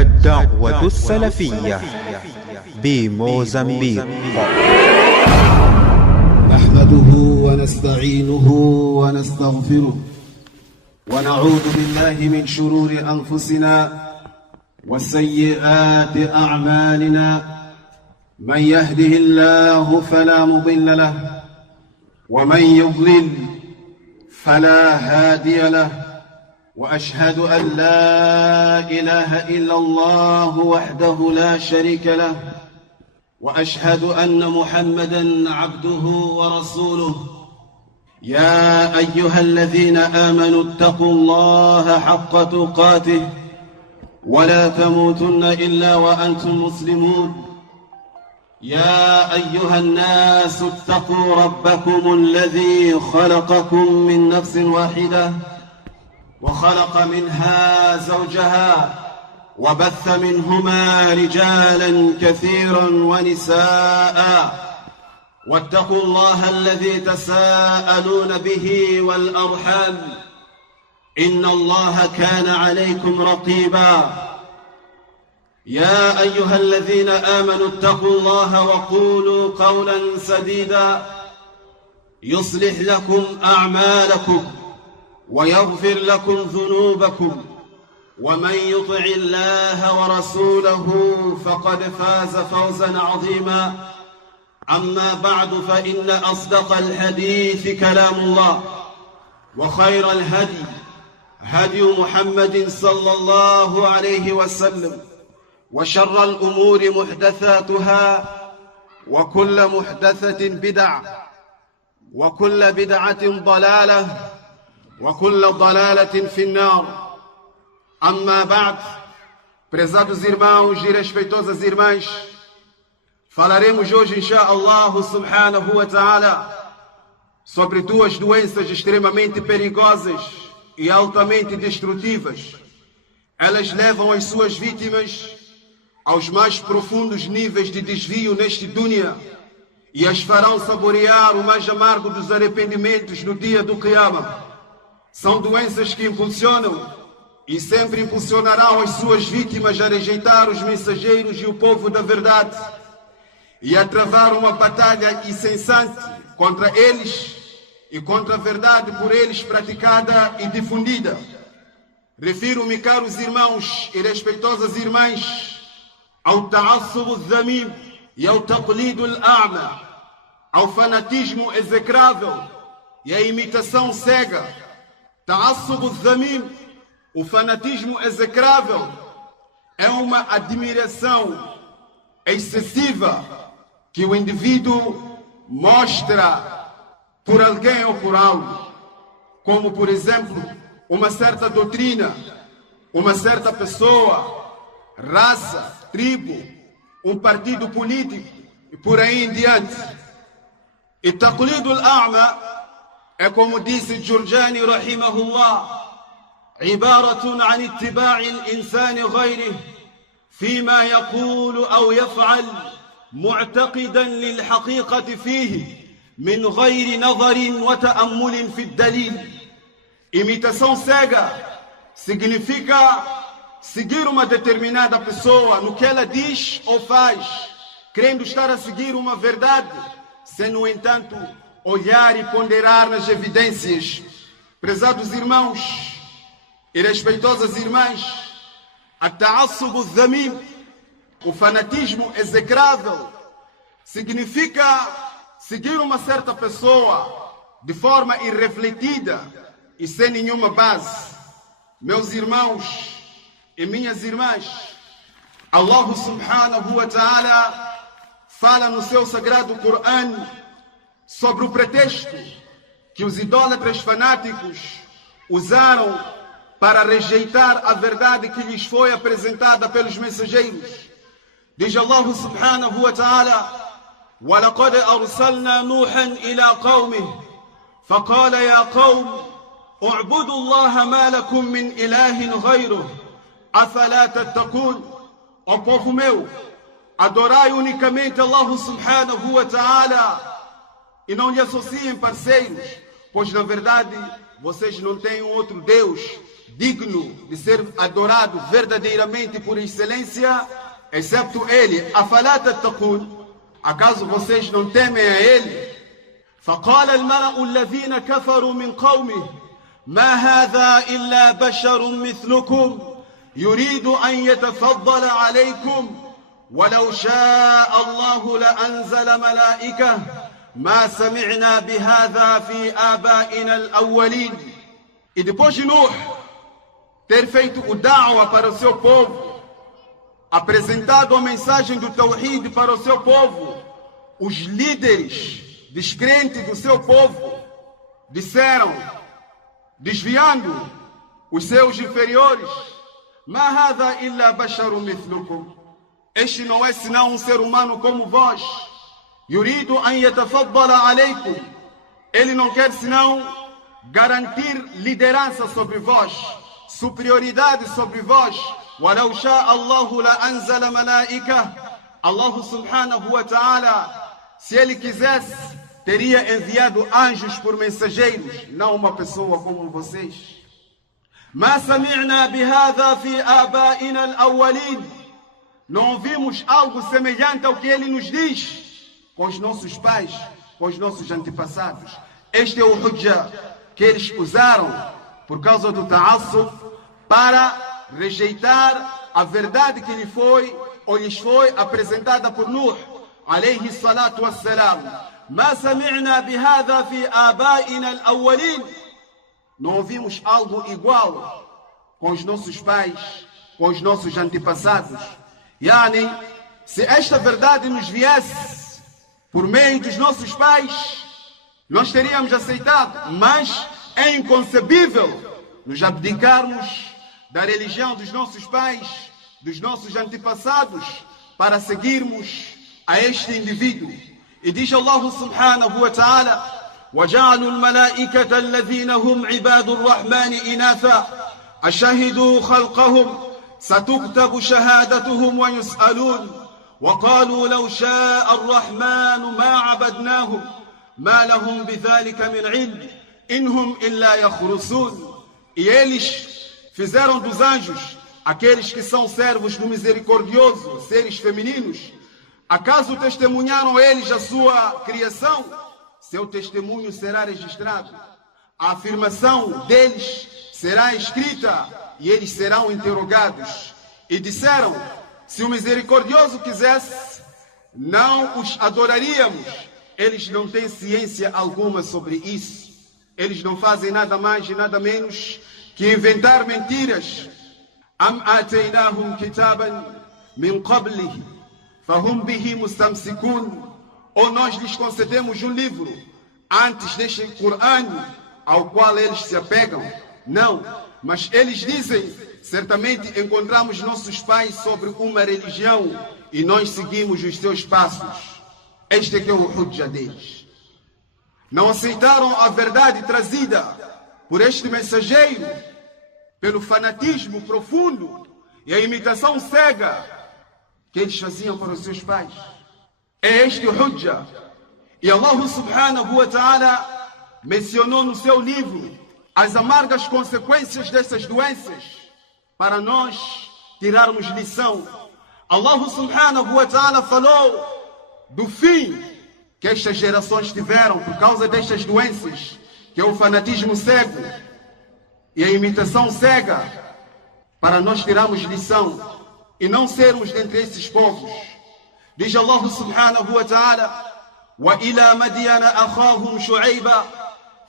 الدعوة السلفية بموزمبيق. نحمده ونستعينه ونستغفره ونعوذ بالله من شرور أنفسنا وسيئات أعمالنا. من يهده الله فلا مضل له ومن يضلل فلا هادي له. وأشهد أن لا إله إلا الله وحده لا شريك له، وأشهد أن محمدًا عبده ورسوله. يا أيها الذين آمنوا اتقوا الله حق تقاته ولا تموتن إلا وأنتم مسلمون. يا أيها الناس اتقوا ربكم الذي خلقكم من نفس واحدة وخلق منها زوجها وبث منهما رجالا كثيرا ونساء. واتقوا الله الذي تساءلون به والأرحام إن الله كان عليكم رقيبا. يا أيها الذين آمنوا اتقوا الله وقولوا قولا سديدا يصلح لكم أعمالكم ويغفر لكم ذنوبكم، ومن يطع الله ورسوله فقد فاز فوزا عظيما. أما بعد، فإن أصدق الحديث كلام الله، وخير الهدي هدي محمد صلى الله عليه وسلم، وشر الأمور محدثاتها، وكل محدثة بدعة، وكل بدعة ضلالة، وكل ضلالة في النار. Amma ba'd, prezados irmãos e respeitosas irmãs, falaremos hoje, inshaAllah subhanahu wa ta'ala, sobre duas doenças extremamente perigosas e altamente destrutivas. Elas levam as suas vítimas aos mais profundos níveis de desvio neste dunya e as farão saborear o mais amargo dos arrependimentos no dia do Qiyamah. São doenças que impulsionam e sempre impulsionarão as suas vítimas a rejeitar os mensageiros e o povo da verdade e a travar uma batalha incessante contra eles e contra a verdade por eles praticada e difundida. Refiro-me, caros irmãos e respeitosas irmãs, ao ta'assub al-dhamim e ao taqlid al-a'ma, ao fanatismo execrável e à imitação cega. Ta'assub al-dhamim, o fanatismo execrável, é uma admiração excessiva que o indivíduo mostra por alguém ou por algo, como, por exemplo, uma certa doutrina, uma certa pessoa, raça, tribo, um partido político e por aí em diante. E taqlid al-a'ma é, como disse Jurjani rahimahullah, عبارة عن اتباع الإنسان غيره فيما يقول أو يفعل معتقدا للحقيقة فيه من غير نظر وتأمل في الدليل. Imitação cega significa seguir uma determinada pessoa no que ela diz ou faz, crendo estar a seguir uma verdade, sem, no entanto, olhar e ponderar nas evidências. Prezados irmãos e respeitosas irmãs, a ta'assub al-dhamim, o fanatismo execrável, significa seguir uma certa pessoa de forma irrefletida e sem nenhuma base. Meus irmãos e minhas irmãs, Allah subhanahu wa ta'ala fala no seu sagrado Coran sobre o pretexto que os idólatras fanáticos usaram para rejeitar a verdade que lhes foi apresentada pelos mensageiros. Diz Allah subhanahu wa ta'ala: وَلَقَدْ أَرْسَلْنَا نُوحًا إِلَى قَوْمِهِ فَقَالَ يَا قَوْمِ اعْبُدُوا اللَّهَ مَا لَكُمْ مِنْ إِلَٰهٍ غَيْرُهُ أَفَلَا تَتَّقُونَ. Ó povo meu, adorai unicamente Allah subhanahu wa ta'ala e não lhe associem parceiros, pois na verdade vocês não têm um outro Deus digno de ser adorado verdadeiramente por excelência, excepto Ele. Afalá tattaqun, acaso vocês não temem a Ele? فقال الملأ الذين كفروا من قومه ما هذا إلا بشر مثلكم يريد أن يتفضل عليكم ولو شاء الله لأنزل ملائكة ما سمعنا بهذا في آبائنا الأولين. E depois de Nuh ter feito o da'wa para o seu povo, apresentado a mensagem do Tawhid para o seu povo, os líderes descrentes do seu povo disseram, desviando os seus inferiores: Ma hadha illa basharun mithlukum. Este não é senão um ser humano como vós. Yuridu an yatafaddala alaykum. Ele não quer senão garantir liderança sobre vós, superioridade sobre vós. Walau sha'a Allahu la anzala malaika. Allah subhanahu wa ta'ala, se ele quisesse, teria enviado anjos por mensageiros, não uma pessoa como vocês. Ma sami'na bihadha fi abaina al-awwalin. Não ouvimos algo semelhante ao que ele nos diz com os nossos pais, com os nossos antepassados. Este é o hujja que eles usaram por causa do ta'assuf para rejeitar a verdade que lhes foi apresentada por Nuh alayhi salatu wassalam. Ma sami'na bihadha fi abaina al-awwalin. Não ouvimos algo igual com os nossos pais, com os nossos antepassados. Yani, se esta verdade nos viesse por meio dos nossos pais, nós teríamos aceitado, mas é inconcebível nos abdicarmos da religião dos nossos pais, dos nossos antepassados, para seguirmos a este indivíduo. E diz Allah subhanahu wa ta'ala: وَجَعَلُوا الْمَلَائِكَةَ الَّذِينَ هُمْ عِبَادُ الرَّحْمَنِ إِنَاثًا أَشَهِدُوا خَلْقَهُمْ ستكتب شهادتهم ويسألون وقالوا لو شاء الرحمن ما عبدناهم ما لهم بذلك من علم إنهم إلا يخرصون. E eles fizeram dos anjos, aqueles que são servos do misericordioso, seres femininos. Acaso testemunharam eles a sua criação? Seu testemunho será registrado. A afirmação deles será escrita e eles serão interrogados. E disseram: se o misericordioso quisesse, não os adoraríamos. Eles não têm ciência alguma sobre isso. Eles não fazem nada mais e nada menos que inventar mentiras. Am ataynahum kitaban min qablihi fahum bihi mustamsikun. Ou nós lhes concedemos um livro antes deste Corão ao qual eles se apegam? Não. Mas eles dizem: certamente encontramos nossos pais sobre uma religião e nós seguimos os seus passos. Este é que é o hujja deles. Não aceitaram a verdade trazida por este mensageiro, pelo fanatismo profundo e a imitação cega que eles faziam para os seus pais. É este o hujja. E Allah subhanahu wa ta'ala mencionou no seu livro as amargas consequências dessas doenças para nós tirarmos lição. Allah subhanahu wa ta'ala falou do fim que estas gerações tiveram por causa destas doenças, que é o fanatismo cego e a imitação cega, para nós tirarmos lição e não sermos dentre esses povos. Diz Allah subhanahu wa ta'ala: وَإِلَى مَدْيَنَ أَخَاهُمْ شُعَيْبًا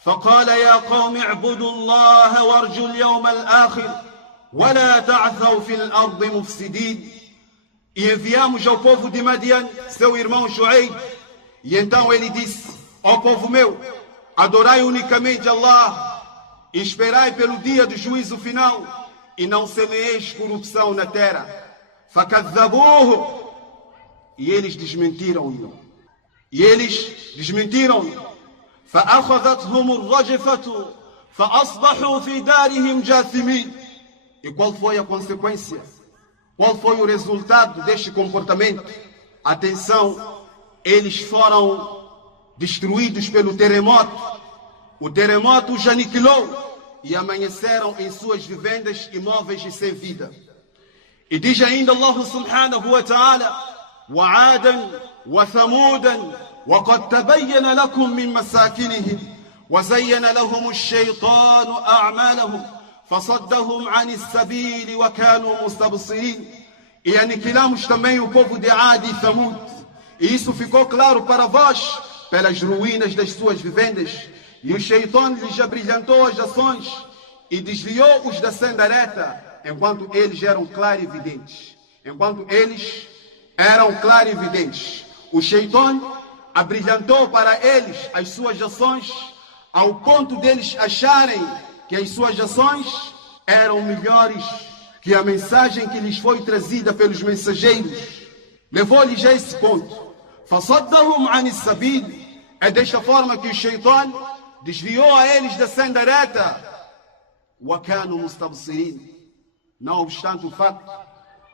فقال يا قوم اعبدوا الله وارجوا اليوم الآخر ولا تعثوا في الأرض مفسدين. E enviamos ao povo de Madian seu irmão Shuaib. E então ele disse: ó povo meu, adorai unicamente Allah e esperai pelo dia do juízo final e não semeeis corrupção na terra. فَكَذَّبُوهُ. E eles desmentiram-no. فأخذتهم الرجفة فأصبحوا في دارهم جاثمين. E qual foi a consequência? Qual foi o resultado deste comportamento? Atenção, eles foram destruídos pelo terremoto. O terremoto os aniquilou e amanheceram em suas vivendas imóveis e sem vida. E diz ainda Allah subhanahu wa ta'ala: وعادا وثمودا وقد تبين لكم من مساكنهم وزين لهم الشيطان أعمالهم فصدهم عن السبيل وكانوا مستبصرين. E aniquilamos também o povo de Ad e Thamud. E isso ficou claro para vós pelas ruínas das suas vivendas. E o Shaitan lhes abrilhantou as ações e desviou-os da senda reta, enquanto eles eram clarividentes. Enquanto eles eram clarividentes. O Shaitan abrilhantou para eles as suas ações, ao ponto deles acharem que as suas ações eram melhores que a mensagem que lhes foi trazida pelos mensageiros. Levou-lhes a esse ponto. فَصَدَّهُمْ عَنِ السَّبِيلِ. É desta forma que o Shaitan desviou a eles da senda reta. وَكَانُوا مُسْتَبْصِرِينَ. Não obstante o fato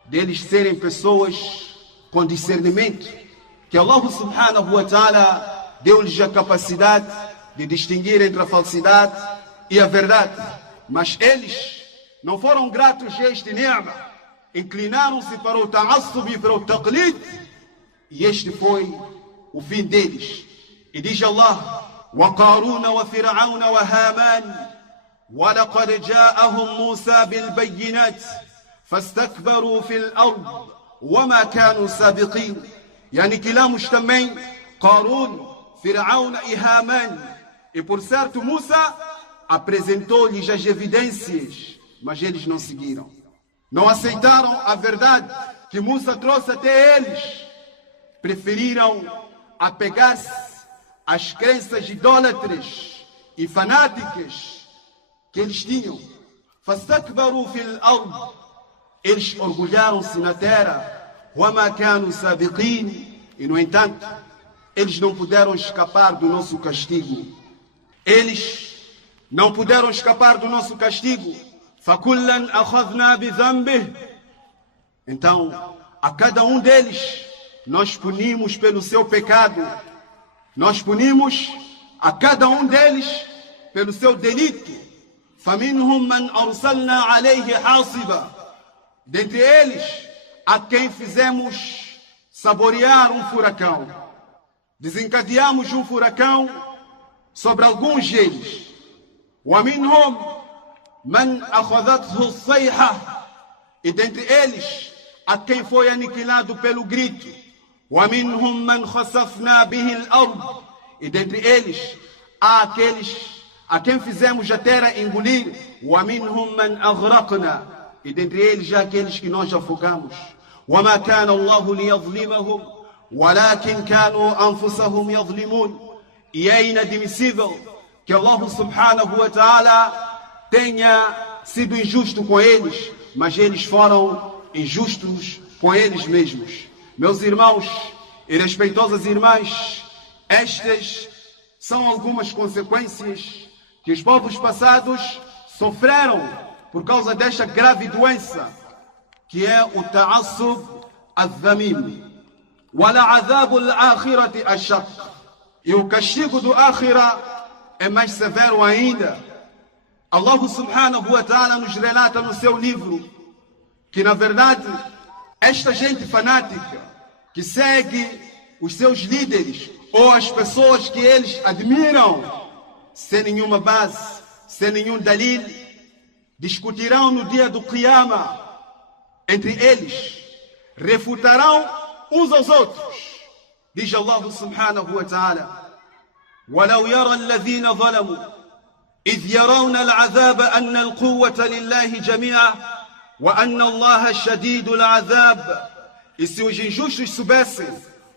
deles serem pessoas com discernimento, que Allah subhanahu wa ta'ala deu-lhes a capacidade de distinguir entre a falsidade e a verdade. Mas eles não foram gratos a este ni'ma, inclinaram-se para o ta'assub e para o taqlid, e este foi o fim deles. E diz Allah: وَقَارُونَ وَفِرْعَوْنَ وَهَامَانَ وَلَقَدْ جَاءَهُمْ مُوسَى بِالْبَيِّنَاتِ فَاسْتَكْبَرُوا فِي الْأَرْضِ وَمَا كَانُوا سَابِقِينَ. E aniquilamos também Qarun, Fir'aun e Haman. E por certo Musa apresentou-lhes as evidências, mas eles não seguiram. Não aceitaram a verdade que Musa trouxe até eles. Preferiram apegar-se às crenças idólatras e fanáticas que eles tinham. فَاسْتَكْبَرُوا فِي الْأَرْضِ. Eles orgulharam-se na terra. وَمَا كَانُوا سَابِقِينَ. E no entanto, eles não puderam escapar do nosso castigo. Eles não puderam escapar do nosso castigo. فَكُلًّا أَخَذْنَا بِذَنْبِهِ. Então, a cada um deles, nós punimos pelo seu pecado. Nós punimos a cada um deles pelo seu delito. فَمِنْهُمْ مَنْ أَرْسَلْنَا عَلَيْهِ حَاصِبًا. Dentre eles, a quem fizemos saborear um furacão. Desencadeamos um furacão sobre alguns deles. وَمِنْهُمْ مَنْ أَخَذَتْهُ الصَّيْحَةُ. E dentre eles, a quem foi aniquilado pelo grito. وَمِنْهُمْ مَنْ خَسَفْنَا بِهِ الْأَرْضِ. E dentre eles, há aqueles a quem fizemos a terra engolir. وَمِنْهُمْ مَنْ أَغْرَقْنَا. E dentre eles, há aqueles que nós afogamos. وَمَا كَانَ اللَّهُ لِيَظْلِمَهُمْ وَلَكِنْ كَانُوا أَنفُسَهُمْ يَظْلِمُونَ. E é inadmissível que Allah subhanahu wa ta'ala tenha sido injusto com eles, mas eles foram injustos com eles mesmos. Meus irmãos e respeitosas irmãs, estas são algumas consequências que os povos passados sofreram por causa desta grave doença, que é o ta'assub al-dhamim. وَلَعَذَابُ الْآخِرَةِ أَشَقُّ. E o castigo do Akhira é mais severo ainda. Allah subhanahu wa ta'ala nos relata no seu livro que, na verdade, esta gente fanática que segue os seus líderes ou as pessoas que eles admiram, sem nenhuma base, sem nenhum dalil, discutirão no dia do Qiyamah entre eles, refutarão uns aos outros. Diz Allah subhanahu wa ta'ala: وَلَوْ يَرَى الَّذِينَ ظَلَمُوا إِذْ يَرَوْنَ الْعَذَابَ أَنَّ الْقُوَّةَ لِلَّهِ جَمِيعًا وَأَنَّ اللَّهَ شَدِيدُ الْعَذَابِ. E se os injustos soubessem,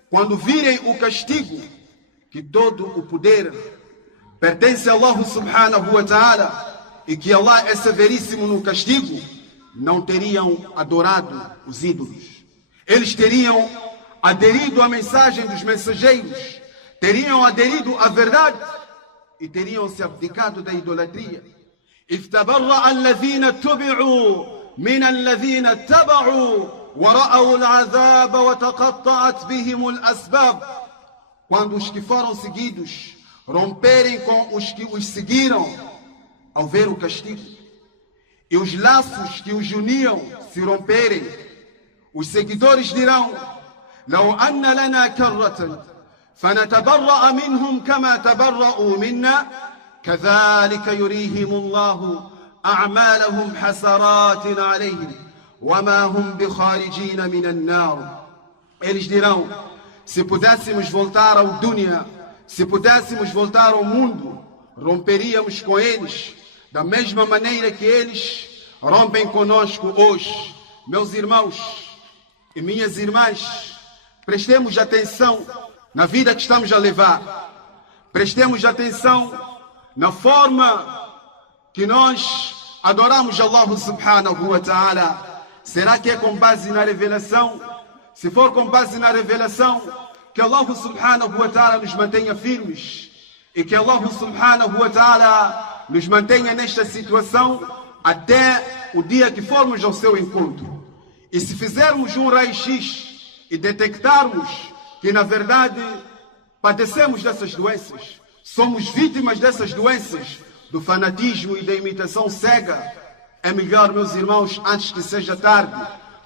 quando virem o castigo, que todo o poder pertence a Allah subhanahu wa ta'ala e que Allah é severíssimo no castigo, não teriam adorado os ídolos. Eles teriam aderido à mensagem dos mensageiros, teriam aderido à verdade e teriam se abdicado da idolatria. إِذْ تَبَرَّأَ الَّذِينَ اتُّبِعُوا مِنَ الَّذِينَ اتَّبَعُوا وَرَأَوُا الْعَذَابَ وَتَقَطَّعَتْ بِهِمُ الْأَسْبَابُ. Quando os que foram seguidos romperem com os que os seguiram, ao ver o castigo e os laços que os uniam se romperem, os seguidores dirão: لو أن لنا كرة فنتبرأ منهم كما تبرأوا منا كذلك يريهم الله أعمالهم حسرات عليهم وما هم بخارجين من النار. Eles dirão: se pudéssemos voltar ao dunya, se pudéssemos voltar ao mundo, romperíamos com eles da mesma maneira que eles rompem conosco hoje. Meus irmãos e minhas irmãs, prestemos atenção na vida que estamos a levar. Prestemos atenção na forma que nós adoramos Allah subhanahu wa ta'ala. Será que é com base na revelação? Se for com base na revelação, que Allah subhanahu wa ta'ala nos mantenha firmes e que Allah subhanahu wa ta'ala nos mantenha nesta situação até o dia que formos ao seu encontro. E se fizermos um raio-x e detectarmos que na verdade padecemos dessas doenças, somos vítimas dessas doenças, do fanatismo e da imitação cega, é melhor, meus irmãos, antes que seja tarde,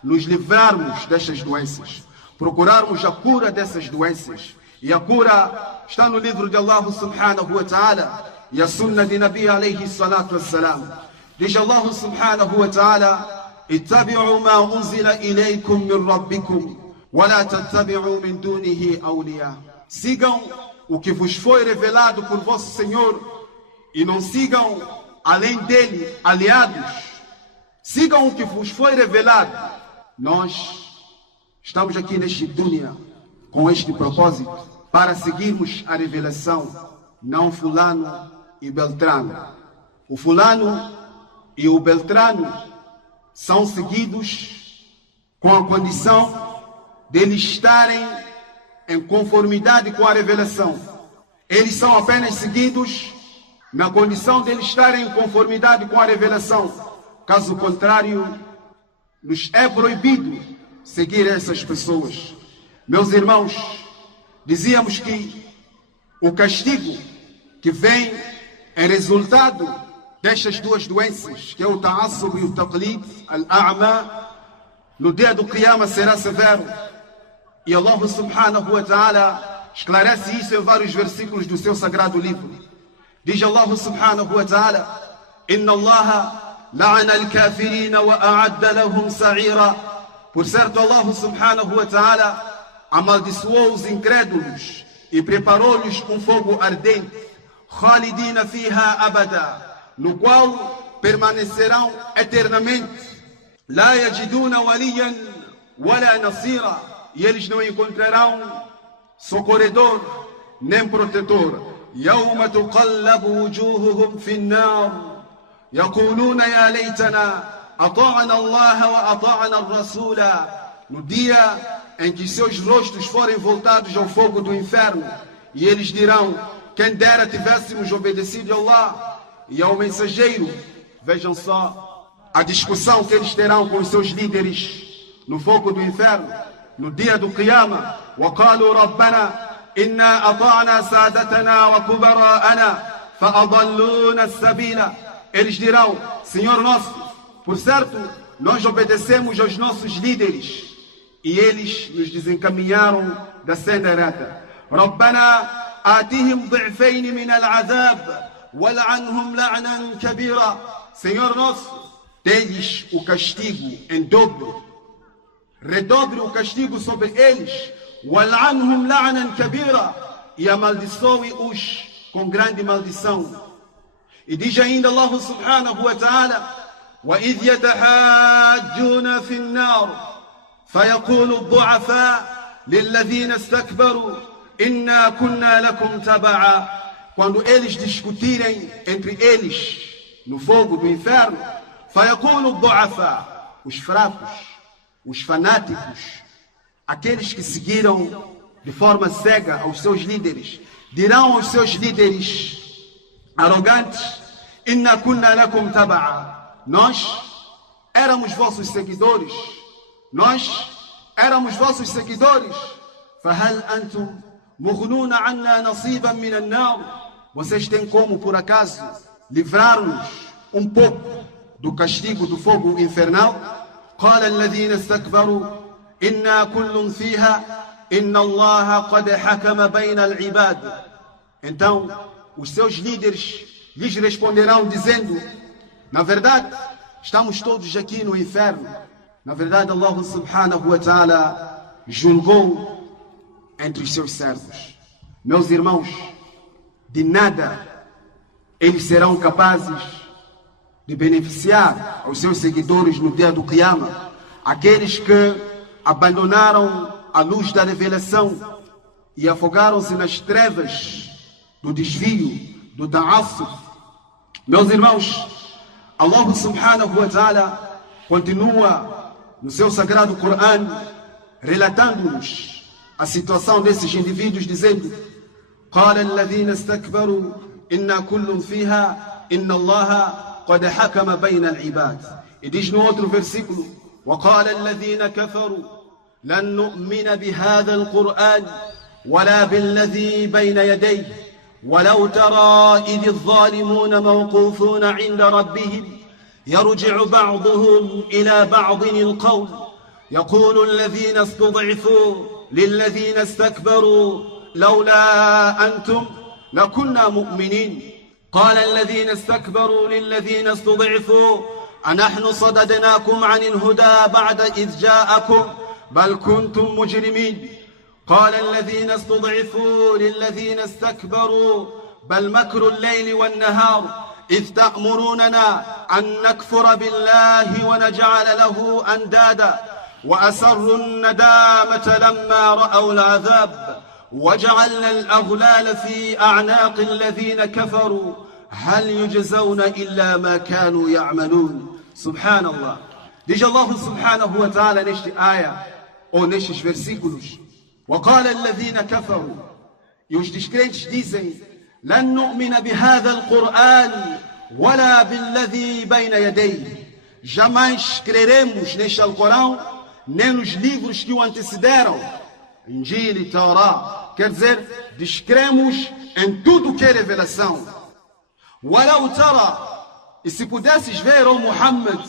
nos livrarmos destas doenças, procurarmos a cura dessas doenças. E a cura está no livro de Allah subhanahu wa ta'ala e a sunna de Nabi alayhi salatu wassalam. Diz Allah subhanahu wa ta'ala: ittabi'u ma unzila ilaykum min rabbikum wa la tattabi'u min dunihi awliya. Sigam o que vos foi revelado por vosso Senhor e não sigam além dele aliados. Sigam o que vos foi revelado. Nós estamos aqui neste dunya com este propósito, para seguirmos a revelação, não fulano e beltrano. O fulano e o beltrano são seguidos com a condição deles estarem em conformidade com a revelação. Eles são apenas seguidos na condição deles estarem em conformidade com a revelação. Caso contrário, nos é proibido seguir essas pessoas. Meus irmãos, dizíamos que o castigo que vem é resultado destas duas doenças, que é o ta'assub e o taqlid, al-a'ma, no dia do Qiyamah será severo. E Allah subhanahu wa ta'ala esclarece isso em vários versículos do seu sagrado livro. Diz Allah subhanahu wa ta'ala: inna Allah la'ana al-kafirina wa a'adda lahum sa'ira. Por certo, Allah subhanahu wa ta'ala amaldiçoou os incrédulos e preparou-lhes um fogo ardente, khalidina fiha abada, no qual permanecerão eternamente. La yajiduna waliyan wala nasira, e eles não encontrarão socorredor nem protetor. يوم تقلب وجوههم في النار يقولون يا ليتنا أطعنا الله وأطعنا الرسول. No dia em que seus rostos forem voltados ao fogo do inferno, e eles dirão: quem dera tivéssemos obedecido a Allah e ao mensageiro. Vejam só a discussão que eles terão com os seus líderes no fogo do inferno, no dia do Qiyamah. وقالوا ربنا إنا أطعنا سادتنا وكبراءنا فأضلونا السبيل. Eles dirão: Senhor nosso, por certo, nós obedecemos aos nossos líderes e eles nos desencaminharam da senda errada. ربنا آتهم ضعفين من العذاب ولعنهم لعنا كبيرا. Senhor nosso, dê-lhes o castigo em dobro, redobre o castigo sobre eles. وَلْعَنْهُمْ لَعْنًا كَبِيرًا, e amaldiçoe-os com grande maldição. E diz ainda Allah subhanahu wa ta'ala: وَإِذْ يَتَحَاجُّونَ فِي النَّارِ فَيَقُولُ الضُّعَفَاءُ لِلَّذِينَ اسْتَكْبَرُوا إِنَّا كُنَّا لَكُمْ تَبَعًا. Quando eles discutirem entre eles no fogo do inferno, فَيَقُولُ الضُّعَفَاءُ, os fracos, os fanáticos, aqueles que seguiram de forma cega aos seus líderes, dirão aos seus líderes arrogantes: Inna kunna lakum taba'a, nós éramos vossos seguidores, nós éramos vossos seguidores. Fahal antum mughnuna anna nasiban min an-nar, vocês têm como por acaso livrar-nos um pouco do castigo do fogo infernal. قال الذين استكبروا إنا كل فيها إن الله قد حكم بين العباد. Então os seus líderes lhes responderão dizendo: na verdade, estamos todos aqui no inferno. Na verdade, Allah subhanahu wa ta'ala julgou entre os seus servos. Meus irmãos, de nada eles serão capazes de beneficiar aos seus seguidores no dia do Qiyamah, aqueles que abandonaram a luz da revelação e afogaram-se nas trevas do desvio, do ta'assuf. Meus irmãos, Allah subhanahu wa ta'ala continua no seu sagrado Coran relatando-nos a situação desses indivíduos, dizendo: قال الذين استكبروا إنا كل فيها إن الله قد حكم بين العباد. E diz no outro versículo: وقال الذين كفروا لن نؤمن بهذا القرآن ولا بالذي بين يديه ولو ترى إذ الظالمون موقوفون عند ربهم يرجع بعضهم إلى بعض القول يقول الذين استضعفوا للذين استكبروا لولا أنتم لكنا مؤمنين. قال الذين استكبروا للذين استضعفوا أنحن صددناكم عن الهدى بعد إذ جاءكم بل كنتم مجرمين. قال الذين استضعفوا للذين استكبروا بل مكر الليل والنهار إذ تأمروننا أن نكفر بالله ونجعل له أندادا وأسروا الندامة لما رأوا العذاب وجعلنا الأغلال في أعناق الذين كفروا هل يجزون إلا ما كانوا يعملون. سبحان الله. Diz Allah subhanahu wa ta'ala neste aya, ou nestes versículos: وقال الذين كفروا. E os descrentes dizem: لن نؤمن بهذا القرآن ولا بالذي بين يديه. Jamais creremos neste Alcorão, nem nos livros que o antecederam, Injil e Torá. Quer dizer, descremos em tudo o que é revelação. ولو ترى. E se pudesses ver, ó Muhammad,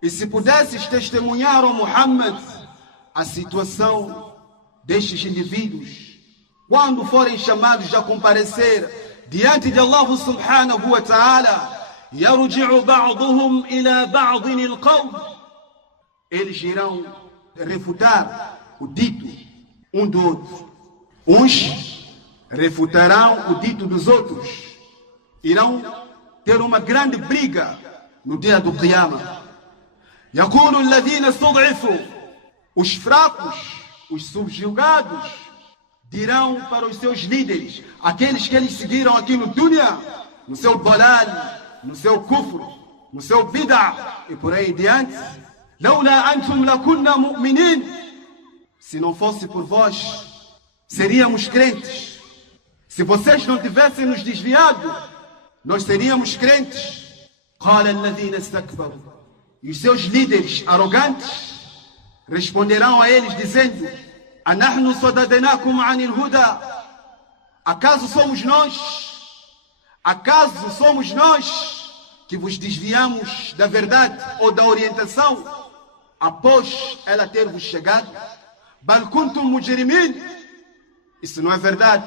e se pudesses testemunhar, ó Muhammad, a situação destes indivíduos quando forem chamados a comparecer diante de Allah subhanahu wa ta'ala, يرجع بعضهم إلى بعض القول. Eles irão refutar o dito um do outro. Uns refutarão o dito dos outros. Irão ter uma grande briga no dia do Qiyamah. يقول الذين استضعفوا. Os fracos, os subjugados, dirão para os seus líderes, aqueles que eles seguiram aqui no dunya, no seu dalal, no seu kufr, no seu bid'ah e por aí em diante: لولا أنتم لكنا مؤمنين. Se não fosse por vós, seríamos crentes. Se vocês não tivessem nos desviado, nós seríamos crentes. قال الذين استكبروا. E os seus líderes arrogantes responderão a eles dizendo: أنحن صددناكم عن الهدى. Acaso somos nós que vos desviamos da verdade ou da orientação após ela ter vos chegado? بل كنتم مجرمين. Isso não é verdade.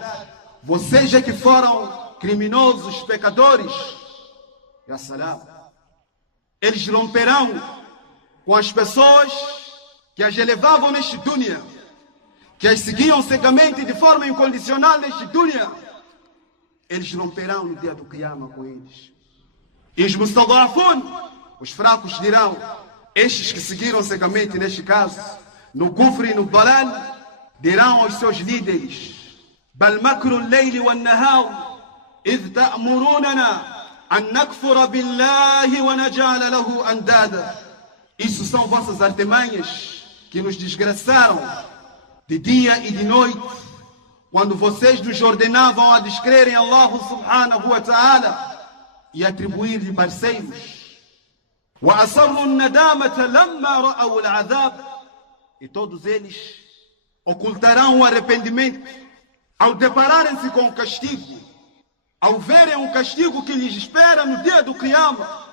Vocês é que foram criminosos, pecadores. Ya salam. Eles romperão com as pessoas que as elevavam neste dunya, que as seguiam cegamente de forma incondicional neste dunya. Eles romperão no dia do Qiyamah com eles. E os mustadafun, os fracos, dirão: estes que seguiram cegamente neste caso, no kufr e no dalal, dirão aos seus líderes: بل مكر الليل والنهار إذ تأمروننا أن نكفر بالله ونجعل له أندادا. Isso são vossas artimanhas que nos desgraçaram de dia e de noite, quando vocês nos ordenavam a descrer em Allah subhanahu wa ta'ala e atribuir-lhe parceiros. وأسروا الندامة لما رأوا العذاب. E todos eles ocultarão o arrependimento ao depararem-se com o castigo, ao verem o castigo que lhes espera no dia do Qiyamah.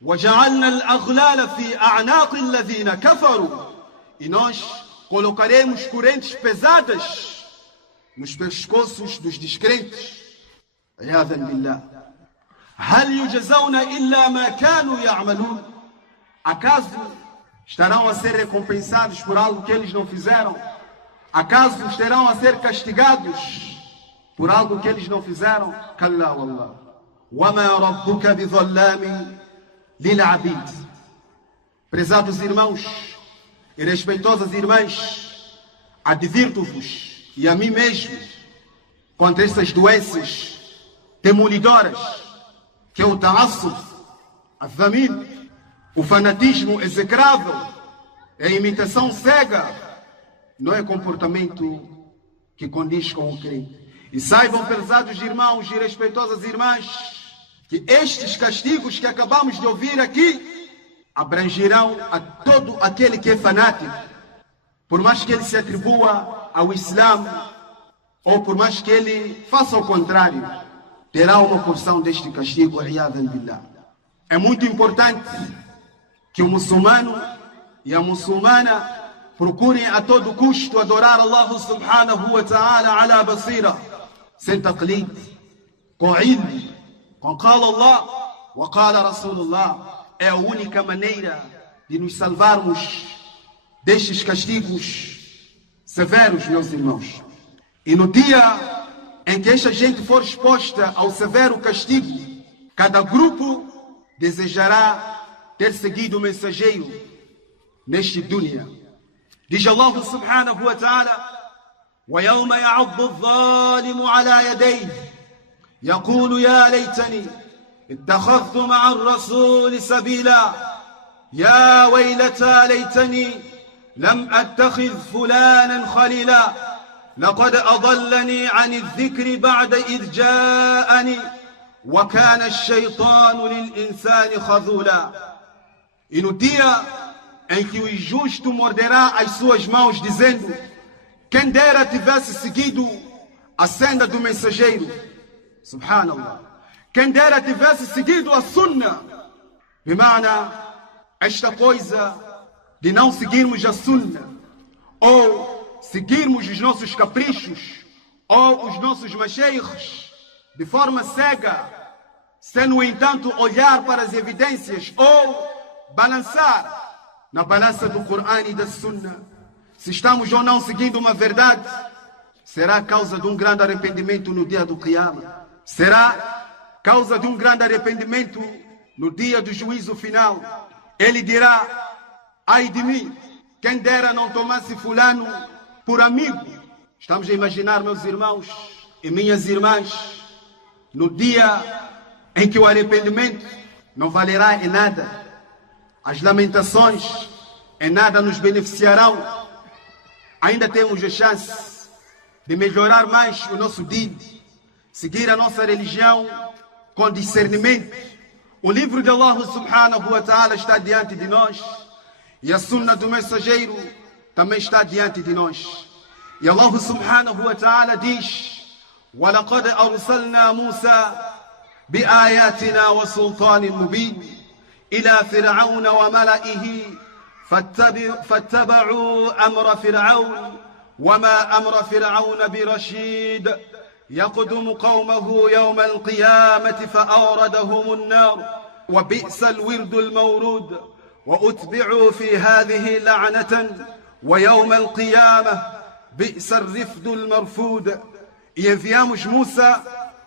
وَجَعَلْنَا الْأَغْلَالَ فِي أَعْنَاقِ الَّذِينَ كَفَرُوا. E nós colocaremos correntes pesadas nos pescoços dos descrentes. عِيَاذًا بِاللَّهِ. هَلْ يُجَزَوْنَ إِلَّا مَا كَانُوا يَعْمَلُونَ. Acaso estarão a ser recompensados por algo que eles não fizeram? Acaso estarão a ser castigados por algo que eles não fizeram? كَلَّا وَاللَّهِ وَمَا رَبُّكَ بِظَلَّامٍ لِلْعَبِيدِ. Prezados irmãos e respeitosas irmãs, advirto-vos e a mim mesmo contra essas doenças demolidoras que é o ta'assub, a dhamir, o fanatismo execrável, a imitação cega. Não é comportamento que condiz com o crente. E saibam, prezados irmãos e respeitosas irmãs, que estes castigos que acabamos de ouvir aqui abrangerão a todo aquele que é fanático, por mais que ele se atribua ao Islã, ou por mais que ele faça o contrário, terá uma porção deste castigo. Iyadhan billah. É muito importante que o muçulmano e a muçulmana procurem a todo custo adorar Allah subhanahu wa ta'ala ala basira, sem taqlid, com ilm, com qala Allah wa qala Rasulullah. É a única maneira de nos salvarmos destes castigos severos, meus irmãos. E no dia em que esta gente for exposta ao severo castigo, cada grupo desejará ter seguido o mensageiro neste dunya. Diz Allah subhanahu wa ta'ala: وَيَوْمَ يَعَضُّ الظَّالِمُ عَلَى يَدَيْهِ يَقُولُ يَا لَيْتَنِي اتخذت مع الرسول سبيلا يا ويلتى ليتني لم أتخذ فلانا خليلا لقد أضلني عن الذكر بعد إذ جاءني وكان الشيطان للإنسان خذولا. E no dia em que o injusto morderá as suas mãos, dizendo: quem dera tivesse seguido a senda do mensageiro. Subhanallah. Quem dera tivesse seguido a sunnah. Bimana, esta coisa de não seguirmos a sunnah, ou seguirmos os nossos caprichos, ou os nossos mashaykhs, de forma cega, sem no entanto olhar para as evidências, ou balançar na balança do Corão e da sunnah, se estamos ou não seguindo uma verdade, será causa de um grande arrependimento no dia do Qiyamah. Será causa de um grande arrependimento no dia do juízo final. Ele dirá: ai de mim, quem dera não tomasse fulano por amigo. Estamos a imaginar, meus irmãos e minhas irmãs, no dia em que o arrependimento não valerá em nada, as lamentações em nada nos beneficiarão. Ainda temos a chance de melhorar mais o nosso dia, seguir a nossa religião com discernimento. O livro de Allah subhanahu wa ta'ala está diante de nós, e a sunna do mensageiro também está diante de nós. E Allah subhanahu wa ta'ala diz: وَلَقَدْ أَرْسَلْنَا مُوسَى بِآيَاتِنَا وَسُلْطَانٍ مُبِينٍ إِلَى فِرْعَوْنَ وَمَلَئِهِ فاتبعوا أمر فرعون وما أمر فرعون برشيد يقدم قومه يوم القيامة فأوردهم النار وبئس الورد المورود وأتبعوا في هذه لعنة ويوم القيامة بئس الرفد المرفود. E enviamos Musa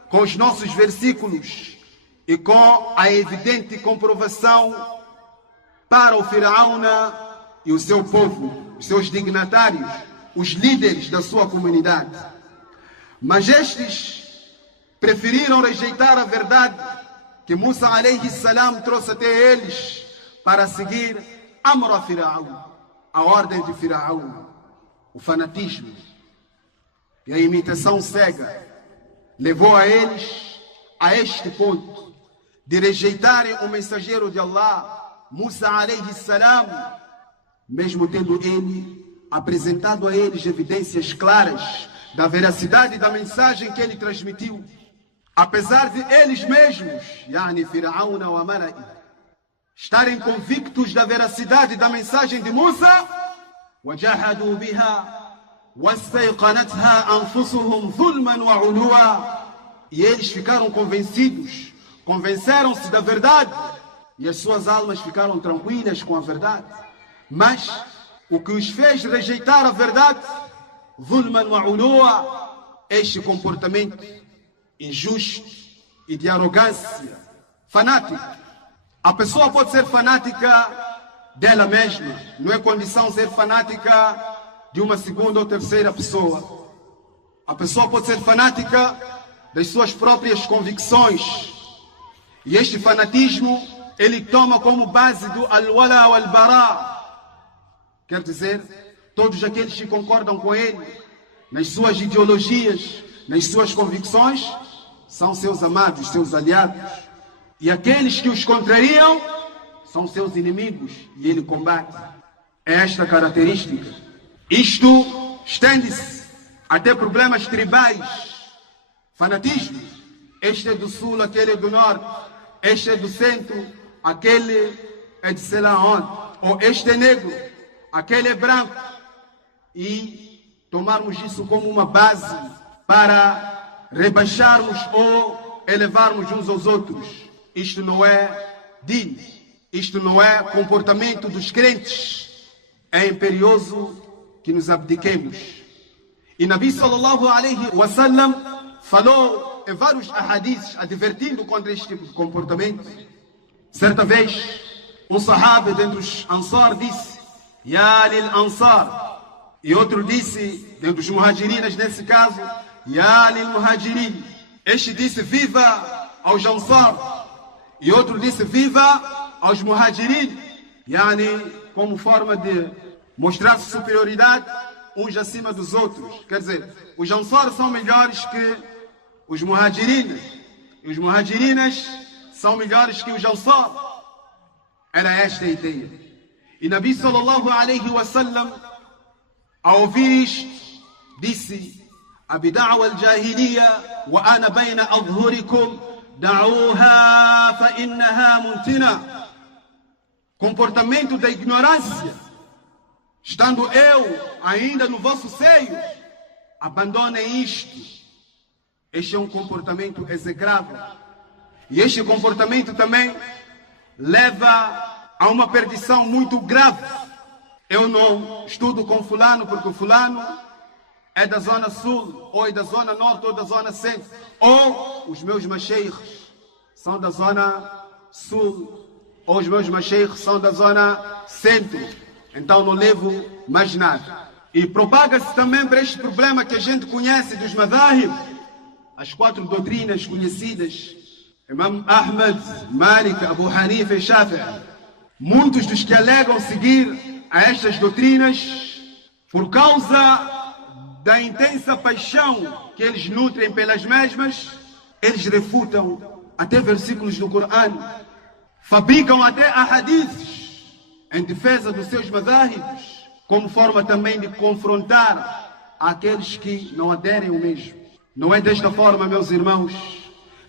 com os nossos versículos e com a evidente comprovação para o Firaúna e o seu povo, os seus dignatários, os líderes da sua comunidade. Mas estes preferiram rejeitar a verdade que Musa alayhi salam trouxe até eles para seguir Amra Firaún, a ordem de Firaún, o fanatismo e a imitação cega levou a eles a este ponto de rejeitarem o mensageiro de Allah, Musa alayhi salam, mesmo tendo ele apresentado a eles evidências claras da veracidade da mensagem que ele transmitiu. apesar de eles mesmos, yani Firauna wa Mala'i, estarem convictos da veracidade da mensagem de Musa, وَجَحَدُوا بِهَا وَاسْتَيْقَنَتْهَا أَنفُسُهُمْ ظُلْمًا وَعُلُوًا, e eles ficaram convencidos, convenceram-se da verdade, e as suas almas ficaram tranquilas com a verdade. Mas o que os fez rejeitar a verdade, ظُلْمًا وَعُلُوًا, este comportamento injusto e de arrogância, fanático. A pessoa pode ser fanática dela mesma, não é condição ser fanática de uma segunda ou terceira pessoa. A pessoa pode ser fanática das suas próprias convicções, e este fanatismo ele toma como base do al-wala wal-bara, quer dizer, todos aqueles que concordam com ele nas suas ideologias, nas suas convicções, são seus amados, seus aliados, e aqueles que os contrariam são seus inimigos, e ele combate. É esta característica. Isto estende-se até problemas tribais, fanatismo. Este é do sul, aquele é do norte, este é do centro, aquele é de sei lá onde, ou este é negro, aquele é branco, e tomarmos isso como uma base para rebaixarmos ou elevarmos uns aos outros. Isto não é din, isto não é comportamento dos crentes. É imperioso que nos abdiquemos. E Nabi sallallahu alaihi wasallam falou em vários ahadiths advertindo contra este tipo de comportamento. Certa vez, um sahabe dentre os Ansar disse: Ya lil Ansar. E outro disse, dentre os muhajirinas nesse caso, Ya lil muhajirin. Este disse: Viva aos Ansar. E outro disse: Viva aos muhajirin. Yani, como forma de mostrar superioridade uns acima dos outros. Quer dizer, os Ansar são melhores que os muhajirinas, e os muhajirinas são melhores que os Ansar. Era esta a ideia. E Nabi sallallahu alaihi wasallam, ao ouvir isto, disse: Abida'wa al-jahiliya wa ana bayna adhhurikum da'uha fa innaha muntina. Comportamento da ignorância, estando eu ainda no vosso seio, abandonem isto. Este é um comportamento execrável. E este comportamento também leva a uma perdição muito grave. Eu não estudo com fulano porque fulano é da zona sul, ou é da zona norte, ou da zona centro. Ou os meus masheikhs são da zona sul, ou os meus masheikhs são da zona centro. Então não levo mais nada. E propaga-se também para este problema que a gente conhece dos madhahib, as 4 doutrinas conhecidas, Imam Ahmed, Malik, Abu Hanifa e Shafi'i. Muitos dos que alegam seguir a estas doutrinas, por causa da intensa paixão que eles nutrem pelas mesmas, eles refutam até versículos do Corão, fabricam até ahadiths em defesa dos seus madhahibs, como forma também de confrontar aqueles que não aderem ao mesmo. Não é desta forma, meus irmãos.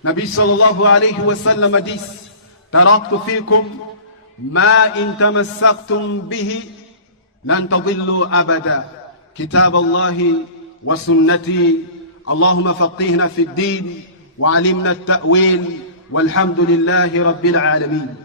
Nabi sallallahu alaihi wasallam disse: Taraktu fikum ma in tamassaktum bihi lan tadillu abada. كتاب الله وسنتي اللهم فقهنا في الدين وعلمنا التأويل والحمد لله رب العالمين.